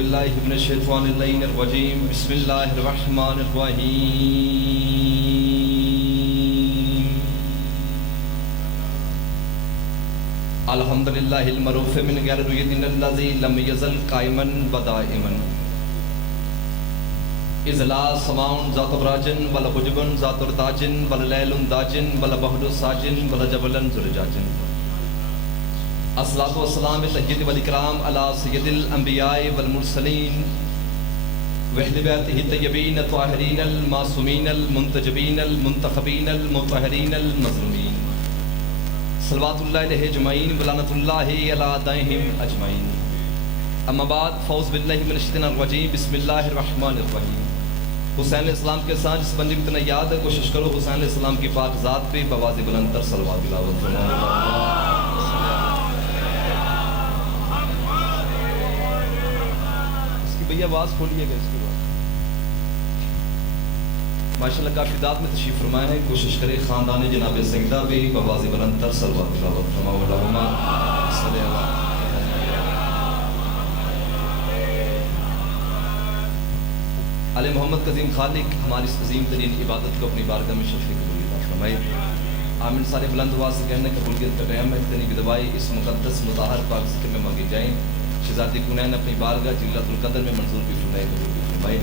باللہ من الشیطان اللعین الرجیم بسم اللہ الرحمن الرحیم الحمدللہ المعروف من غیر رویۃ الذی لم یزل قائما ودائما اذ لا سماع ذات براجن ولا حجب ذات ارتاجن ولا لیل داجن ولا بحر ساجن ولا جبل زجاجن الصلاۃ والسلام سید والاکرام علی سید الانبیاء والمرسلین واہل بیتہ الطیبین الطاہرین المعصومین المنتجبین المنتخبین المطہرین المظلومین صلوات اللہ علیہ اجمعین ولعنۃ اللہ علی اعدائہم اجمعین اما بعد فاعوذ باللہ من الشیطان الرجیم بسم اللہ الرحمن الرحیم حسین علیہ السلام کے ساتھ جس بندے کو اتنا یاد ہے کوشش کرو حسین علیہ السلام کی پاک ذات پہ بآواز بلند تر صلوات تلاوت فرماؤ. بھئی آواز کھولیے گا اس کے بعد ماشاءاللہ کافی داد میں تشریف فرمائے ہیں. کوشش کرے خاندان جناب سیدہ بھی بآواز بلند تر صلوات تلاوت فرماؤ. اللہم صلی اللہ علی محمد قدیم خالق ہماری اس عظیم ترین عبادت کو اپنی بارگاہ میں شرف قبولیت عطا فرمائے. آمین. سارے بلند آواز سے کہنے قبولیت کا ٹائم ہے. اتنی بدوائی اس مقدس مطہر پاک ذکر میں مانگی جائیں. شہزادی کنین اپنی بارگاہ جلت القدر میں منظور بھی فرمائے قبول بھی فرمائے.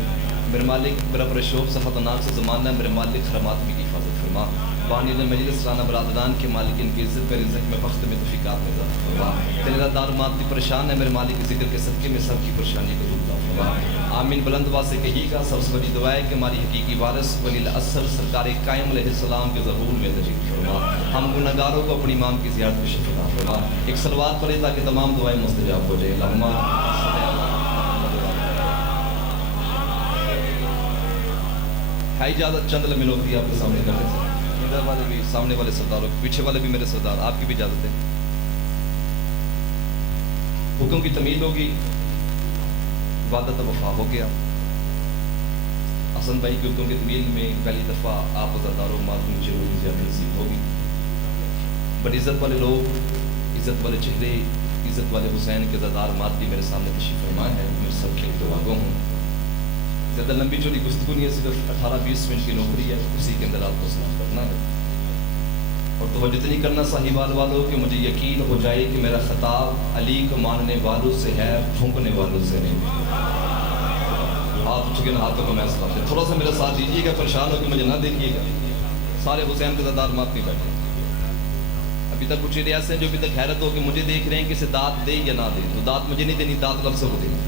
میرے مالک میرا پرشوب صحت و ناک سے زمانہ میرے مالک حرمات میں کی حفاظت فرما. بانی نے مجلس رانہ برادران کے مالک ان کی عزت پر رزق میں بخت میں توفیقات میں اضافہ فرما. تیرا دار مات پریشان ہے میرے مالک ذکر کے صدقے میں سب کی پریشانی کو دور فرما. آمین. بلند آواز سے کہیے گا. سب سے بڑی دعا ہے کہ ہماری حقیقی وارث ولی الاثر سرکار قائم علیہ السلام کے ظہور میں تشریف فرما. ہم گنہگاروں کو اپنی امام کی زیارت میں شفا عطا فرما. ایک صلوات پڑھے تاکہ تمام دعائیں مستجاب ہو جائیں. اللہم ہے اجازت چند لمحے لوگ آپ کے سامنے کرنے سے. ادھر والے بھی سامنے والے سرداروں پیچھے والے بھی میرے سردار آپ کی بھی اجازت ہے. حکم کی تمیل ہوگی. وعدت وفا ہو گیا. حسن بھائی کے حکم کی تمیل میں پہلی دفعہ آپ سرداروں معلوم ضرور زیادہ نصیب ہوگی. بڑی عزت والے لوگ عزت والے چہرے عزت والے حسین کے زدار مات بھی میرے سامنے تشریف فرما ہے. میں سب کے دعا گو ہوں. زیادہ لمبی چوڑی گفتگو نہیں ہے. صرف 18-20 منٹ کی نوکری ہے. اسی کے اندر آپ کو سلام کرنا ہے اور توجہ نہیں کرنا صاحبال والوں کہ مجھے یقین ہو جائے کہ میرا خطاب علی کو ماننے والوں سے ہے پھونکنے والوں سے نہیں. ہاتھ اٹھ کے ہاتھوں کو میں سلام دے. تھوڑا سا میرا ساتھ دیجیے گا. پریشان ہو کے مجھے نہ دیکھیے گا. سارے حسین کے زدار مات نہیں بیٹھے. ابھی تک کچھ ایسے ہیں جو ابھی تک حیرت ہو کہ مجھے دیکھ رہے ہیں کہ اسے داد دے یا نہ دے. تو داد مجھے نہیں دینی. داد لفظ کو دینی.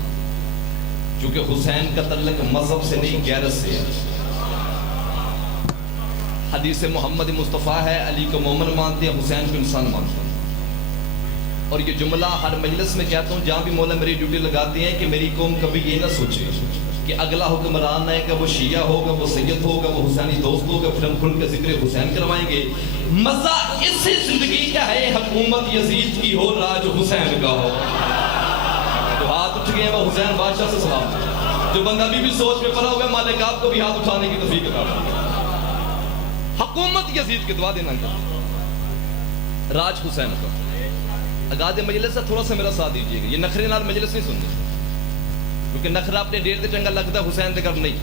چونکہ حسین کا تعلق مذہب سے نہیں غیرت سے ہے. حدیث محمد مصطفیٰ ہے علی کو مومن مانتے ہیں حسین کو انسان مانتے ہیں. اور یہ جملہ ہر مجلس میں کہتا ہوں جہاں بھی مولا میری ڈیوٹی لگاتی ہیں کہ میری قوم کبھی یہ نہ سوچے کہ اگلا حکمران ہے کہ وہ شیعہ ہوگا وہ سید ہوگا وہ حسینی دوست ہوگا پھر ہم کھل کے ذکر حسین کروائیں گے. مزہ اس سے زندگی کا ہے حکومت یزید کی ہو راج حسین کا ہو. جو ہاتھ اٹھ گئے ہیں وہ حسین بادشاہ سے سلام. جو بندہ بھی سوچ میں پڑا ہوگا مالک آپ کو بھی ہاتھ اٹھانے کی توفیق عطا فرمائے. حکومت یزید کی دعا دینا راج حسین کا. اگاد مجلس سے تھوڑا سا میرا ساتھ دیجیے گا. یہ نخرے نال مجلس نہیں سننے کیونکہ نخرہ اپنے ڈیر دے چنگا لگتا ہے حسین دے گھر نہیں.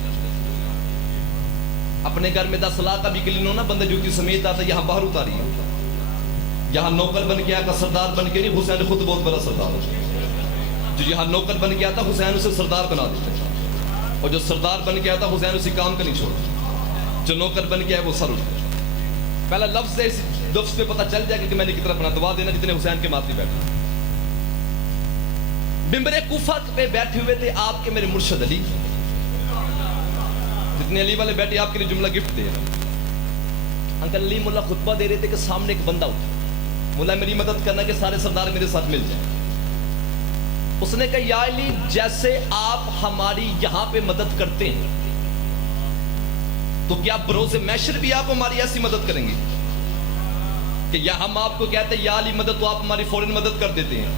اپنے گھر میں 10 لاکھ کا بھی کلین ہونا بندہ جوتی سمیت آتا یہاں باہر اتاری ہے. یہاں نوکر بن کے آیا سردار بن کے نہیں. حسین خود بہت بڑا سردار ہے. جو یہاں نوکر بن کے آتا حسین اسے سردار بنا دیتا ہے. اور جو سردار بن کے آتا حسین اسی کام کا نہیں چھوڑتا. جو نوکر بن کے آئے وہ سر اٹھتا. پہلا لفظ ہے اس لفظ پہ پتہ چل جائے گا کہ میں نے کتنا بنا. دعا دینا جتنے حسین کے ماتھی بیٹھے. ممبر کوفہ پہ بیٹھے ہوئے تھے آپ کے میرے مرشد علی. جتنے علی والے بیٹھے آپ کے لیے جملہ گفٹ دے رہا. انکل علی مولا خطبہ دے رہے تھے کہ سامنے ایک بندہ اٹھا. مولا میری مدد کرنا کہ سارے سردار میرے ساتھ مل جائیں. اس نے کہا یا علی جیسے آپ ہماری یہاں پہ مدد کرتے ہیں تو کیا بروز محشر بھی آپ ہماری ایسی مدد کریں گے کہ یا ہم آپ کو کہتے ہیں یا علی مدد تو آپ ہماری فوراً مدد کر دیتے ہیں.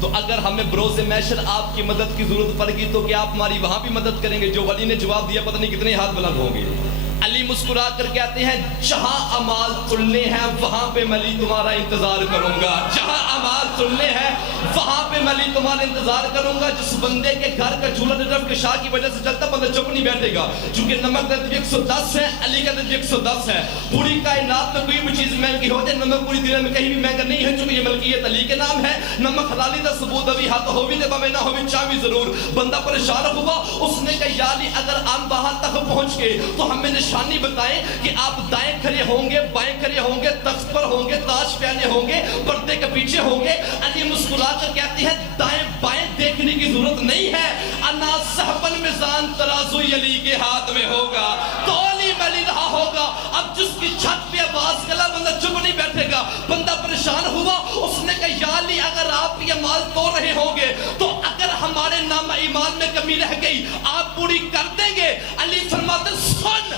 تو اگر ہمیں بروز محشر آپ کی مدد کی ضرورت پڑ گئی تو کیا آپ ہماری وہاں بھی مدد کریں گے؟ جو علی نے جواب دیا پتہ نہیں کتنے ہاتھ بلند ہوں گے. علی مسکرا کر کہتے ہیں جہاں اعمال تلنے ہیں وہاں پہ میں علی تمہارا انتظار کروں گا، جہاں اعمال تلنے ہیں وہاں پہ میں علی تمہارا انتظار کروں گا۔ جس بندے کے گھر کا چولہا نجف کے شاہ کی وجہ سے چلتا بندہ چپ نہیں بیٹھے گا، چونکہ نمک کا درجہ 110 ہے، علی کا درجہ 110 ہے۔ پوری کائنات میں کوئی بھی چیز مہنگی ہو جائے، نمک پوری دنیا میں کہیں بھی مہنگا نہیں ہے، چونکہ یہ ملکیت علی کے نام ہے۔ نمک حلالی دا ثبوت ابھی ہاتھ ہو بھی دے بامے نہ ہو بھی چاہوی ضرور۔ بندہ پریشان ہوا، اس نے کہا یا علی اگر آپ وہاں تک پہنچ گئے تو ہمیں نشانی بتائیں کہ آپ دائیں کھڑے ہوں گے، بائیں کھڑے ہوں گے، تخت پر ہوں گے، تاج پہنے ہوں گے، پردے کے پیچھے ہوں گے۔ علی مسکرا کر کہتی ہے دائیں بائیں دیکھنے کی ضرورت نہیں ہے، انا صحب المیزان ترازو علی کے ہاتھ میں ہوگا، تو علی علی رہا ہوگا۔ اب جس کی چھت پہ آواز گلا بندہ چپ نہیں بیٹھے گا۔ بندہ پریشان ہوا، اس نے کہا یا علی اگر آپ یہ مال تو رہے ہوں گے تو اگر ہمارے نام ایمان میں کمی رہ گئی آپ پوری کر دیں گے۔ علی فرماتے سن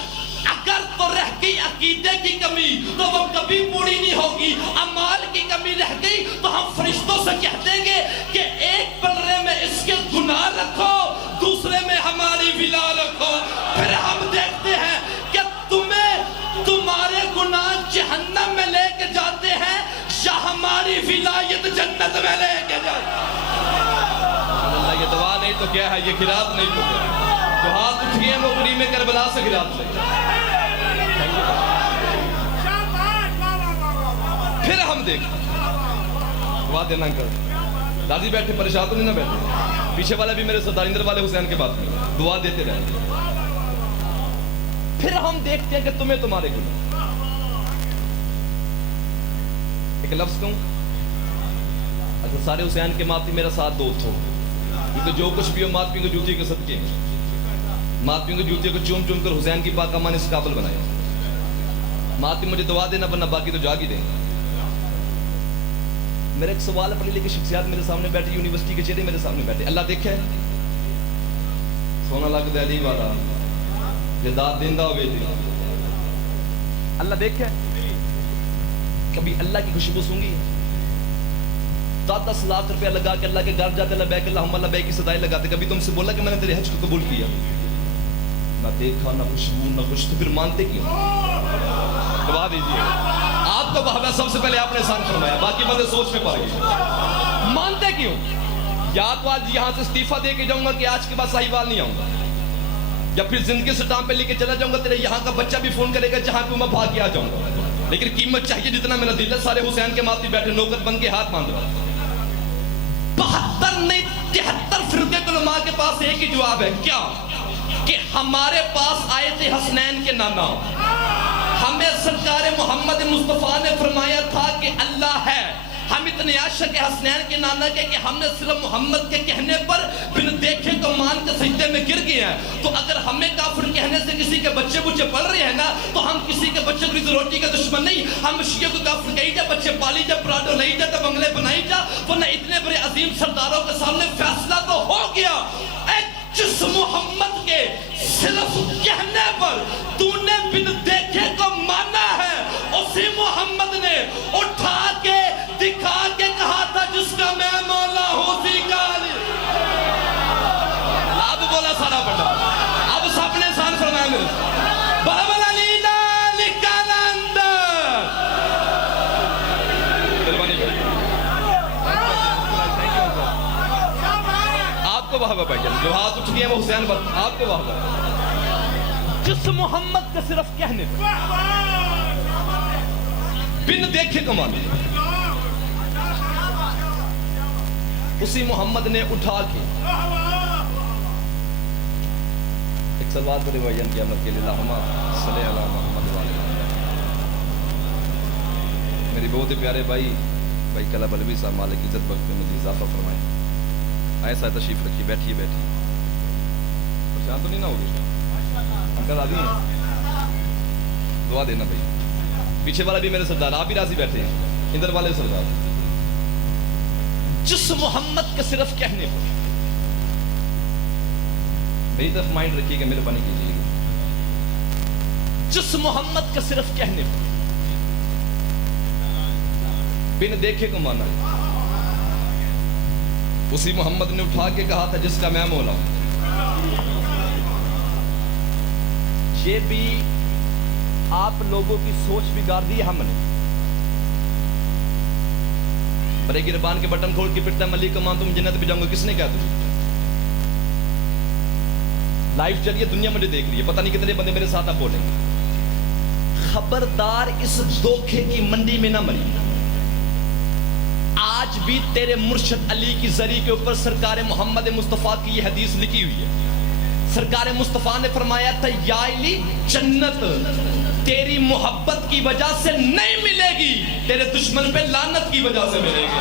اگر تو رہ گئی عقیدے کی کمی تو وہ کبھی پوری نہیں ہوگی، اعمال کی کمی رہ گئی تو ہم فرشتوں سے کہہ دیں گے کہ ایک پلڑے میں اس کے گناہ رکھو دوسرے میں ہماری ولا رکھو، پھر ہم دیکھتے ہیں کہ تمہیں تمہارے گناہ جہنم میں لے کے جاتے ہیں یا ہماری ولایت جنت میں لے کے جاتے ہیں۔ اللہ یہ دعا نہیں تو کیا ہے، یہ خراط نہیں تو کیا ہے، جو ہاتھ اٹھ گئے وہ کریم کربلا سے خراط لے۔ پھر ہم دیکھیں دعا دینا کر راضی بیٹھے پریشان تو نہیں نہ بیٹھے، پیچھے والا بھی میرے سردار اندر والے حسین کے بات میں دعا دیتے رہے۔ پھر ہم دیکھتے ہیں کہ تمہیں تمہارے گناہ، ایک لفظ کہوں اگر سارے حسین کے ماتمی میرا ساتھ دو تھو، کیونکہ جو کچھ بھی ہو ماتمی کو جوتی کے صدقے میں، ماتمی کو جوتی کو چوم چوم کر حسین کی پاک امان اس قابل بنایا۔ ماتمی مجھے دعا دینا ورنہ باقی تو جاگ ہی دیں گے۔ میرا ایک سوال ہے، پڑھی لکھی شخصیات میرے سامنے بیٹھے، یونیورسٹی کے چہرے میرے سامنے بیٹھے، اللہ دیکھے سونا لگ دہلی والا جداد دیندہ ہوئے تھی، اللہ دیکھے کبھی اللہ کی خوشبو سونگی ہے؟ 10 لاکھ روپیہ لگا کے اللہ کے گھر جاتے لبیک اللہم لبیک کی صدائی لگاتے، کبھی تم سے بولا کہ میں نے تیرے حج کو قبول کیا؟ نہ دیکھا، نہ خوشبو، نہ کچھ، تو پھر مانتے کیوں؟ دعا دیجیے آپ کو بہت سب سے پہلے آپ نے احسان فرمایا، باقی بندے سوچ میں پڑ گئے، مانتے کیوں؟ یا تو آج یہاں سے استعفیٰ دے کے جاؤں گا کہ آج کے بعد ساہیوال نہیں آؤں گا، یا پھر زندگی سے ٹام پہ لے کے چلا جاؤں گا، تیرے یہاں کا بچہ بھی فون کرے گا جہاں پہ میں بھاگ کے آ جاؤں گا، لیکن قیمت چاہیے جتنا میرا دل ہے۔ سارے حسین کے ماتھی بیٹھے نوکر بن کے ہاتھ باندھ رہا، 72 نہیں 73 فرقے علماء کے پاس ایک ہی جواب ہے، کیا؟ کہ ہمارے پاس آئے تھے حسنین کے نانا، ہمیں سرکار محمد مصطفیٰ نے فرمایا تھا کہ اللہ ہے، ہم اتنے عاشق حسنین کے نانا کے کہ ہم نے صرف محمد کے کہنے پر بن دیکھے کو مان کے سجدے میں گر گئے ہیں۔ تو اگر ہمیں کافر کہنے سے کسی کے بچے پڑھ رہے ہیں نا تو ہم کسی کے بچے کو روٹی کا دشمن نہیں، ہم شیعہ کو کافر کہی جا، بچے پالی جا، پراٹو لئی جا، تو بنگلے بنائی جا، ورنہ اتنے بڑے عظیم سرداروں کے سامنے فیصلہ تو ہو گیا۔ جس محمد کے صرف کہنے پر تو نے بن دیکھے کو مانا ہے، اسی محمد نے اٹھا کے دکھا کے کہا تھا جس کا میں مولا ہوں سیکھالی۔ اب بولا سارا بڑا، اب سب نے احسان فرمایا میرے بابل علی نالی کالندر مہربانی بھائی آپ کو وہاں بھائی جو ہاتھ اٹھ گئے وہ حسین پر آپ کو وہاں جس محمد کا صرف کہنے پر بن دیکھے کو مانا، اسی محمد نے اٹھا کے ایک سلوات پر روایت کی آمد کے لیے اللہم صلی علی محمد وعلی میری بہت ہی پیارے بھائی کلب علوی صاحب مالک عزت بخت میں مزید اضافہ فرمائیں۔ ایسا تشریف رکھیے، بیٹھیے پریشان تو نہیں نہ ہوگی؟ انکل راضی ہیں؟ دعا دینا بھائی، پیچھے والا بھی میرے سردار، آپ بھی راضی بیٹھے ہیں، ادھر والے سردار جس محمد کے صرف کہنے پر، میری طرف مائنڈ رکھیے کہ مہربانی کیجیے گا، جس محمد کے صرف کہنے پر بن دیکھے کو مانا، اسی محمد نے اٹھا کے کہا تھا جس کا میں مولا ہوں۔ یہ بھی آپ لوگوں کی سوچ بگاڑ دی ہم نے. بڑے گربان کے بٹن کھول کے پٹتا ہے ملک کمان تم جنت بھی جاؤں گے. کس نے کہا تجھے؟ لائف چلیے دنیا مجھے دیکھ رہی ہے, پتہ نہیں کتنے بندے میرے ساتھ اب بولیں گے. خبردار اس دھوکے کی منڈی میں نہ مری. آج بھی تیرے مرشد علی کی زری کے اوپر سرکار محمد مصطفیٰ کی یہ حدیث لکھی ہوئی ہے. سرکار مصطفیٰ نے فرمایا تھا یا علی جنت تیری محبت کی وجہ سے نہیں ملے گی, تیرے دشمن پہ لعنت کی وجہ سے ملے گی.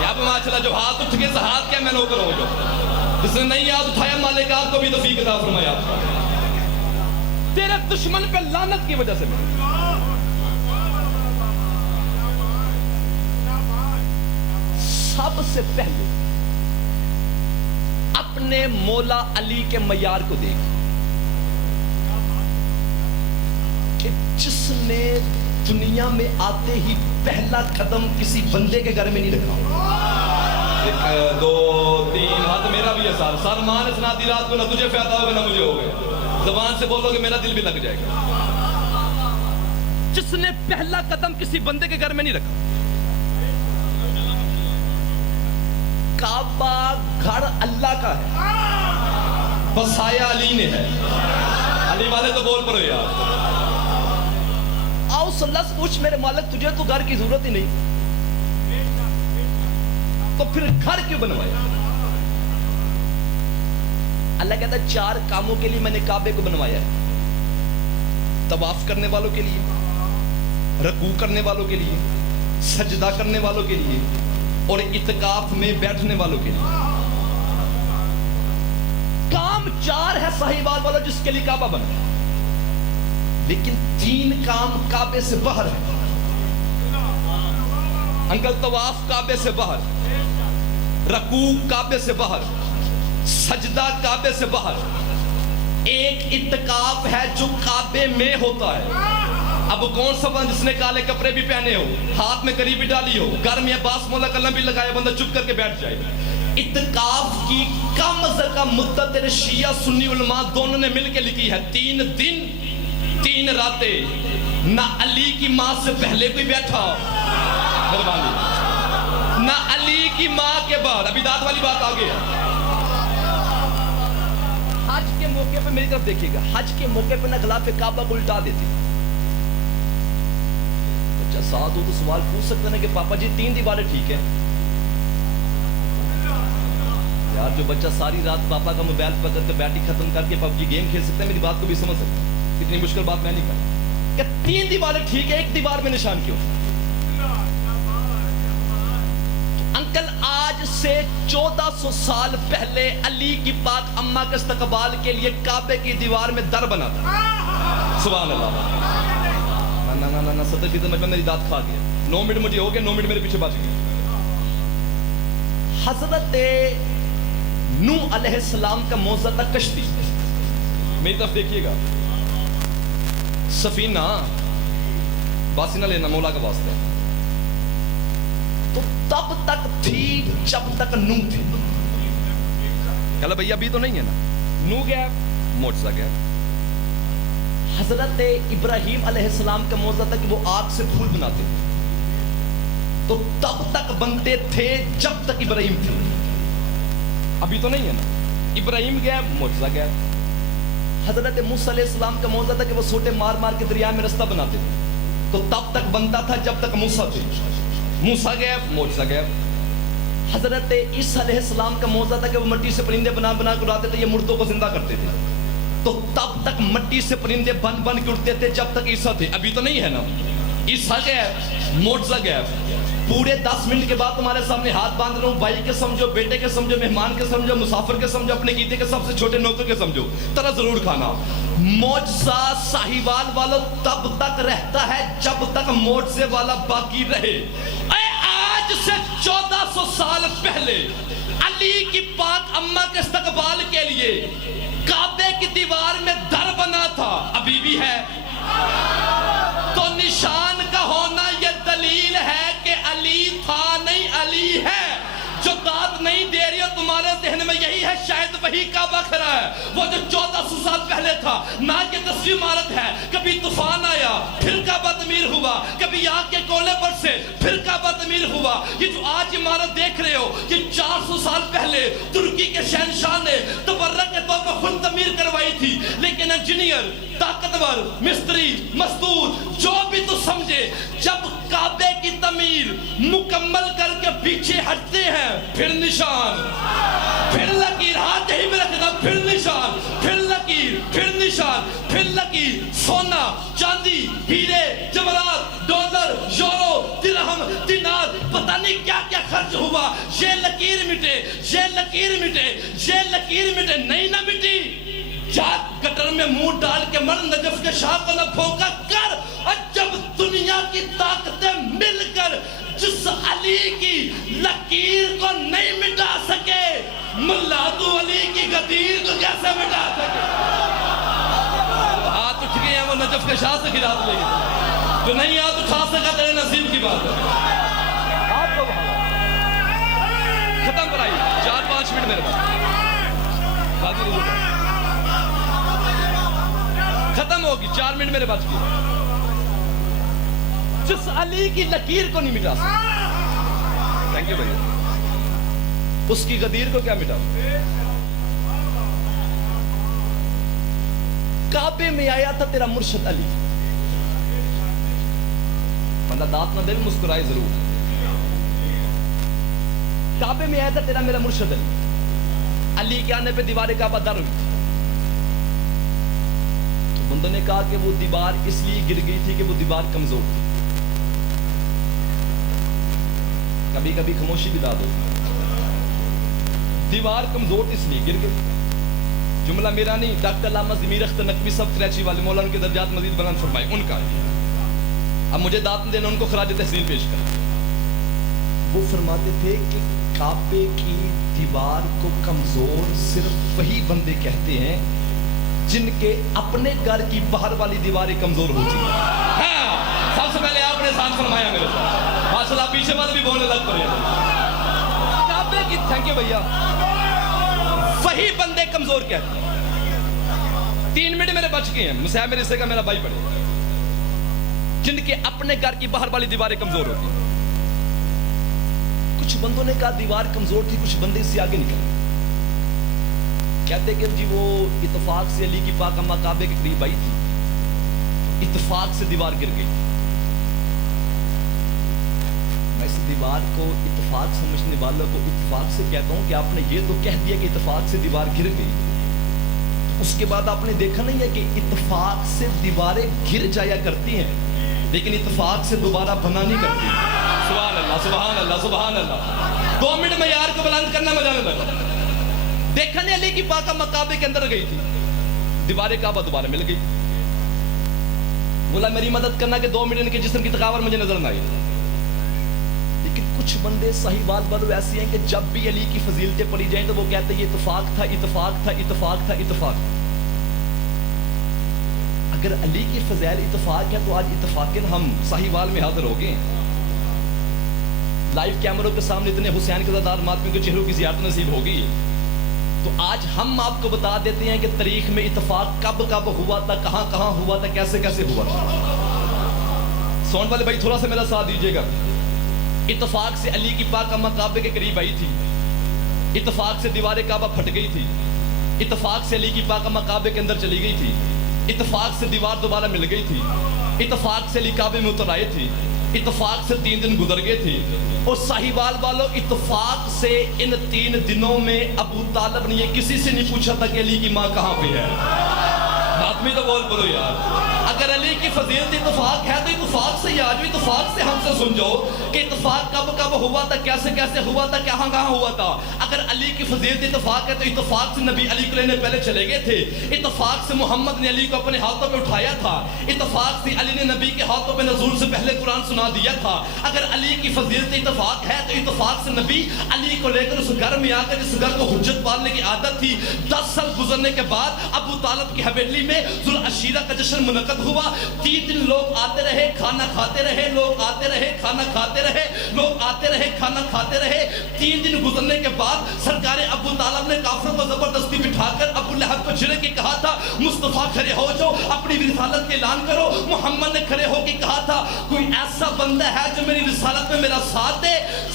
یہاں پہ وہاں چلا جو ہاتھ اٹھ کے ہاتھ کیا میں نوکر ہو جاؤں, جس نے نہیں یاد اٹھایا مالک آپ کو بھی توفیق عطا فرمایا. تیرے دشمن پہ لعنت کی وجہ سے ملے گی. سب سے پہلے اپنے مولا علی کے معیار کو دیکھ کہ جس نے دنیا میں آتے ہی پہلا قدم کسی بندے کے گھر میں نہیں رکھا. 1 2 3 ہاتھ میرا بھی ہے. سلمان نے سنا دی رات کو, نہ تجھے فائدہ ہوگا نہ مجھے ہوگا. زبان سے بولو کہ میرا دل بھی لگ جائے گا. جس نے پہلا قدم کسی بندے کے گھر میں نہیں رکھا. کعبہ گھر اللہ کا ہے, بسایا علی نے ہے. علی والے تو بول پڑو یار. آؤ صلی اللہ سے پوچھ میرے مالک تجھے تو گھر کی ضرورت ہی نہیں, تو پھر گھر کیوں بنوایا؟ اللہ کہتا ہے 4 کاموں کے لیے میں نے کعبے کو بنوایا ہے. طواف کرنے والوں کے لیے, رکوع کرنے والوں کے لیے, سجدہ کرنے والوں کے لیے, اور اعتکاف میں بیٹھنے والوں کے لیے. کام 4 ہے صحیحوال والا جس کے لیے کعبہ بنا, لیکن 3 کام کعبے سے باہر ہے. انکل طواف کعبے سے باہر, رکوع کعبے سے باہر, سجدہ کعبے سے باہر. ایک اعتکاف ہے جو کعبے میں ہوتا ہے. اب کون سا بندہ جس نے کالے کپڑے بھی پہنے ہو, ہاتھ میں کری بھی ڈالی ہو, گھر میں عباس مولا کلم بھی لگایا, بندہ چپ کر کے بیٹھ جائے. اعتکاف کی کم از کم مدت شیعہ سنی علماء دونوں نے مل کے لکھی ہے 3 دن 3 راتیں. نہ علی کی ماں سے پہلے کوئی بیٹھا, نہ علی کی ماں کے بعد. ابھی داد والی بات آگے ہے. حج کے موقع پہ میری طرف دیکھیے گا, حج کے موقع پہ نہ غلاف کعبہ کو الٹا دیتے. بچہ ساتھ ہو تو سوال پوچھ سکتے ہیں کہ پاپا جی 3 دیواریں ٹھیک ہے یار. جو بچہ ساری رات پاپا کا موبائل پکڑ کے بیٹری ختم کر کے پب جی گیم کھیل سکتا ہے, میری بات کو بھی سمجھ سکتا ہے. اتنی مشکل بات میں نہیں کرتا کہ 3 دیواریں ٹھیک ہے, 1 دیوار میں نشان کیوں؟ انکل آج سے 1400 سال پہلے علی کی پاک اماں کے استقبال کے لیے کعبے کی دیوار میں در بنا تھا. سبحان اللہ. نا 70% مجمع میری داد کھا گیا. 9 منٹ مجھے ہو گئے, 9 منٹ میرے پیچھے بچ گئے. حضرت نوح علیہ السلام کا معجزہ کشتی. میری طرف دیکھیے گا, سفینہ باسی نہ لینا مولا کا واسطہ ہے. تو تب تک تھی جب تک نوح تھی. کہلا بھئی ابھی تو نہیں ہے نا. نوح گیا, معجزہ گیا. حضرت ابراہیم علیہ السلام کا معجزہ تھا کہ وہ آگ سے پھول بناتے تھے. تو تب تک بنتے تھے جب تک ابراہیم تھے. ابھی تو نہیں ہے نا. ابراہیم گیا, معجزہ گیا. حضرت موسیٰ علیہ السلام کا معجزہ تھا کہ وہ سوٹے مار مار کے دریا میں رستہ بناتے تھے. تو تب تک بنتا تھا جب تک موسیٰ تھے. موسیٰ گیا, معجزہ گیا. حضرت عیسیٰ علیہ السلام کا معجزہ تھا کہ وہ مٹی سے پرندے بنا بنا کے اڑاتے تھے, یہ مردوں کو زندہ کرتے تھے. تو تب تک مٹی سے پرندے بن بن کے اڑتے تھے جب تک عیسیٰ تھے. ابھی تو نہیں ہے نا. عیسیٰ گیا, معجزہ گیا. پورے 10 منٹ کے بعد تمہارے سامنے ہاتھ باندھ رہا ہوں. بھائی کے سمجھو, بیٹے کے سمجھو, مہمان کے سمجھو, مسافر کے سمجھو, اپنے گیتے کے سب سے چھوٹے نوکر کے سمجھو, طرح ضرور کھانا. معجزہ صاحبال والا تب تک رہتا ہے جب تک معجزے والا باقی رہے. آج سے 1400 سال پہلے علی کی پاک اماں کے استقبال کے لیے کعبے کی دیوار میں در بنا تھا, ابھی بھی ہے. تو نشان کا ہونا یہ دلیل ہے کہ علی تھا نہیں, علی ہے. جو داد نہیں دے رہی ہو تمہارے ذہن میں یہی ہے شاید وہی کعبہ کھڑا ہے وہ جو 1400 سال پہلے تھا. نہ یہ تصویر عمارت ہے, کبھی طوفان آیا پھر کعبہ تعمیر ہوا, کبھی آگ کے کولے پر سے پھر کعبہ تعمیر ہوا. یہ جو آج عمارت دیکھ رہے ہو یہ 400 سال پہلے ترکی کے شہنشاہ نے تبرک کے طور پر خود تعمیر کروائی تھی. لیکن انجینئر, طاقتور, مستری, مزدور جو بھی تو سمجھے, جب کعبے کی تعمیر مکمل کر کے پیچھے ہٹتے ہیں پھر نشان, پھر لکیر, ہاتھ یہی میں رکھتا, پھر نشان, پھر لکیر, پھر نشان, پھر لکیر. سونا, چاندی, ہیرے, جواہرات, ڈالر, یورو, درہم, دینار, پتہ نہیں کیا کیا خرچ ہوا. یہ لکیر مٹے, یہ لکیر مٹے, یہ لکیر مٹے, نہیں نہ مٹی. جات گٹر میں منہ ڈال کے مر, نجف کے شاہ کو نہ پھونکا کر. اور جب دنیا کی طاقتیں مل کر جس علی کی لکیر کو نہیں مٹا سکے, ملا تو علی کی غدیر کو کیسے مٹا سکے؟ ہاتھ اٹھ گئے ہیں وہ نجف کے شاہ سے گرا دے گی, جو نہیں ہاتھ اٹھا سکا تیرے نصیب کی بات ہے. آپ کو ختم کرائیے 4-5 منٹ میرے پاس ختم ہوگی, 4 منٹ میرے بچ گئے. جس علی کی لکیر کو نہیں مٹا سکتا, تھینک یو بھائی, اس کی غدیر کو کیا مٹا. کعبے میں آیا تھا تیرا مرشد علی, بندہ دانت نہ دے مسکرائے ضرور. کعبے میں آیا تھا تیرا میرا مرشد علی. علی کے آنے پہ دیوار کعبہ در ہوئی. تو بندوں نے کہا کہ وہ دیوار اس لیے گر گئی تھی کہ وہ دیوار کمزور تھی. کبھی کبھی خاموشی بھی داد ہوتی, دیوار کمزور اس لیے گر گئی. جملہ میرا نہیں, ڈاکٹر علامہ ضمیر اختر نقوی صاحب کراچی والے, مولانا ان کے درجات مزید بلند فرمائے, ان کا ہے. اب مجھے داد دینا, ان کو خراج تحسین پیش کر. وہ فرماتے تھے کہ کعبے کی دیوار کو کمزور صرف وہی بندے کہتے ہیں جن کے اپنے گھر کی باہر والی دیواریں کمزور ہوتی ہیں. ہاں, سب سے پہلے آپ نے ساتھ فرمایا میرے ساتھ, ماشاءاللہ پیچھے بات بھی بولنے لگ پڑے. کعبے کی, تھینک یو بھیا, وہی بندے کمزور کہتے ہیں. 3 منٹ میرے بچ گئے ہیں, مسیح میرے سے کا میرا بھائی پڑے, جن کے اپنے گھر کی باہر والی دیواریں کمزور ہوتی ہیں. کچھ بندوں نے کہا دیوار کمزور تھی, کچھ بندے اس سے آگے نکل گئے. کہتے کہ جی وہ اتفاق سے علی کی پاک اماں کعبے کے قریب آئی تھی, اتفاق سے دیوار گر گئی. میں اس دیوار کو اتفاق سمجھنے والوں کو اتفاق سے کہتا ہوں کہ آپ نے یہ تو کہہ دیا کہ اتفاق سے دیوار گر گئی, اس کے بعد آپ نے دیکھا نہیں ہے کہ اتفاق سے دیواریں گر جایا کرتی ہیں لیکن اتفاق سے دوبارہ بنا نہیں کرتی. سبحان اللہ, سبحان اللہ, سبحان اللہ. 2 منٹ میں یار کو بلند کرنا میں جانے لگا. دیکھا نہیں علی کی پاک اماں کعبے کے اندر گئی تھی, دیوار کعبہ دوبارہ مل گئی. بولا میری مدد کرنا کہ 2 منٹ کے جسم کی تکاور مجھے نظر نہ آئی. لیکن کچھ بندے صحیحوال والوں ایسے ہیں کہ جب بھی علی کی فضیلتیں پڑھی جائیں تو وہ کہتے ہیں یہ اتفاق تھا, اتفاق تھا, اتفاق تھا, اتفاق. اگر علی کی فضائل اتفاق ہے تو آج اتفاقاً ہم صحیحوال میں حاضر ہو گئے. لائیو کیمروں کے سامنے اتنے حسین کے زادار ماتمیوں کے چہروں کی زیارت نصیب ہو گئی ہے. تو آج ہم آپ کو بتا دیتے ہیں کہ تاریخ میں اتفاق کب کب ہوا تھا, کہاں کہاں ہوا تھا, کیسے کیسے ہوا تھا. ساؤنڈ والے بھائی تھوڑا سا میرا ساتھ دیجیے گا. اتفاق سے علی کی پاک اماں کعبے کے قریب آئی تھی, اتفاق سے دیوار کعبہ پھٹ گئی تھی, اتفاق سے علی کی پاک اماں کعبے کے اندر چلی گئی تھی, اتفاق سے دیوار دوبارہ مل گئی تھی, اتفاق سے علی کعبے میں اتر آئے تھی, اتفاق سے 3 دن گزر گئے تھے. اور صحیحوال والوں اتفاق سے ان 3 دنوں میں ابو طالب نے یہ کسی سے نہیں پوچھا تھا کہ علی کی ماں کہاں پہ ہے. آدمی تو بول پڑو یار, اگر علی کی فضیلت اتفاق ہے تو اتفاق سے, آج بھی اتفاق سے ہم سے سن جاؤ کہ اتفاق کب کب ہوا تھا, کیسے کیسے ہوا تھا, کہاں کہاں ہوا تھا. اگر علی کی فضیلت اتفاق ہے تو اتفاق سے نبی علی کو لینے پہلے چلے گئے تھے, اتفاق سے محمد نے علی کو اپنے ہاتھوں پہ اٹھایا تھا, اتفاق سے علی نے نبی کے ہاتھوں پہ نزول سے پہلے قرآن سنا دیا تھا. اگر علی کی فضیلت اتفاق ہے تو اتفاق سے نبی علی کو لے کر اس گھر میں آ کر جس گھر کو حجت پالنے کی عادت تھی, 10 سال گزرنے کے بعد ابو طالب کی حویلی میں ذوالعشیرہ کا جشن منعقد ہوا. 3 دن لوگ آتے رہے, کھانا کھاتے رہے, لوگ آتے رہے, کھانا کھاتے رہے, لوگ آتے رہے, کھانا کھاتے رہے. 3 دن گزرنے کے بعد سرکار ابو طالب نے کافروں کو زبردستی بٹھا کر ابو لہب کو چھڑے کے کہا تھا مصطفیٰ کھڑے ہو جاؤ, اپنی رسالت کے اعلان کرو. محمد نے کھڑے ہو کے کہا تھا کوئی ایسا بندہ ہے جو میری رسالت میں میرا ساتھ دے.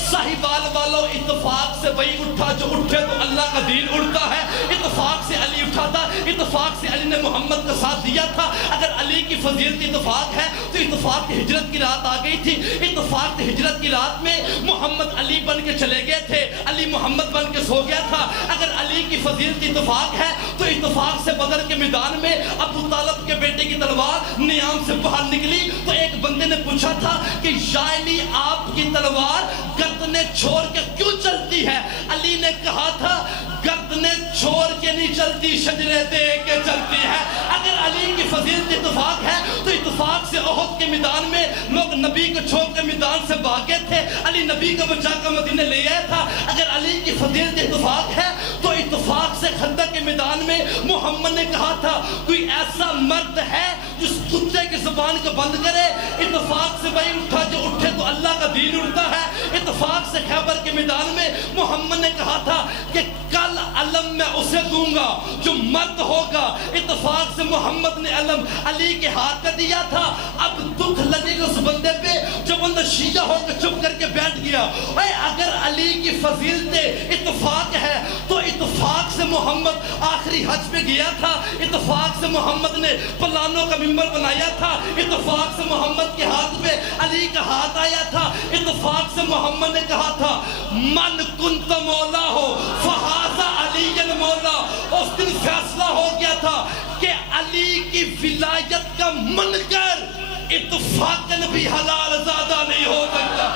صاحبال والوں, اتفاق سے وہی اٹھا جو اٹھے تو اللہ کا دین اڑتا ہے. اتفاق سے علی اٹھا تھا, اتفاق سے علی نے محمد کا ساتھ دیا تھا. اگر علی کی فضیلت اتفاق ہے تو اتفاق کی ہجرت کی رات آ گئی تھی. اتفاق کی ہجرت کی رات میں محمد علی بن کے چلے گئے تھے, علی محمد بن کے سو گیا تھا. اگر علی کی فضیلت اتفاق ہے تو اتفاق سے بدر کے میدان میں ابو طالب کے بیٹے کی تلوار نیام سے باہر نکلی تو ایک بندے نے پوچھا تھا کہ یا علی آپ کی تلوار گردنیں چھوڑ کے کیوں چلتی ہے؟ علی نے کہا تھا گردنیں چھوڑ کے نہیں چلتی, شجرے دے کے چلتی ہے. اگر علی کی فضیلت اتفاق ہے تو اتفاق سے احد کے میدان میں لوگ نبی کو چھوڑ کے میدان سے بھاگے تھے, علی نبی کو بچا کر مدینے لے آیا تھا. اگر علی کی فضیلت اتفاق ہے تو اتفاق سے خندق کے میدان میں محمد نے کہا تھا کوئی ایسا مرد ہے جس کتے کی زبان کو بند کرے. اتفاق سے وہی اٹھا جو اٹھے تو اللہ کا دین اڑتا ہے. اتفاق سے خیبر کے میدان میں محمد نے کہا تھا کہ کل علم میں اسے دوں گا جو مرد ہوگا. اتفاق سے محمد نے علم علی کے ہاتھ میں دیا تھا. اب دکھ لگے گا اس بندے پہ جو بندہ شیعہ ہو کے چپ کر کے بیٹھ گیا. اے اگر علی کی فضیلت اتفاق ہے تو اتفاق سے محمد آخری حج پہ گیا تھا. اتفاق سے محمد نے پلانوں کا ممبر بنایا تھا. اتفاق سے محمد کے ہاتھ پہ علی کا ہاتھ آیا تھا. اتفاق سے محمد نے کہا تھا من کنت مولا ہو فہذا علی مولا. اس دن فیصلہ ہو گیا تھا کہ علی کی ولایت کا منکر اتفاقاً بھی حلال زادہ نہیں ہو سکتا.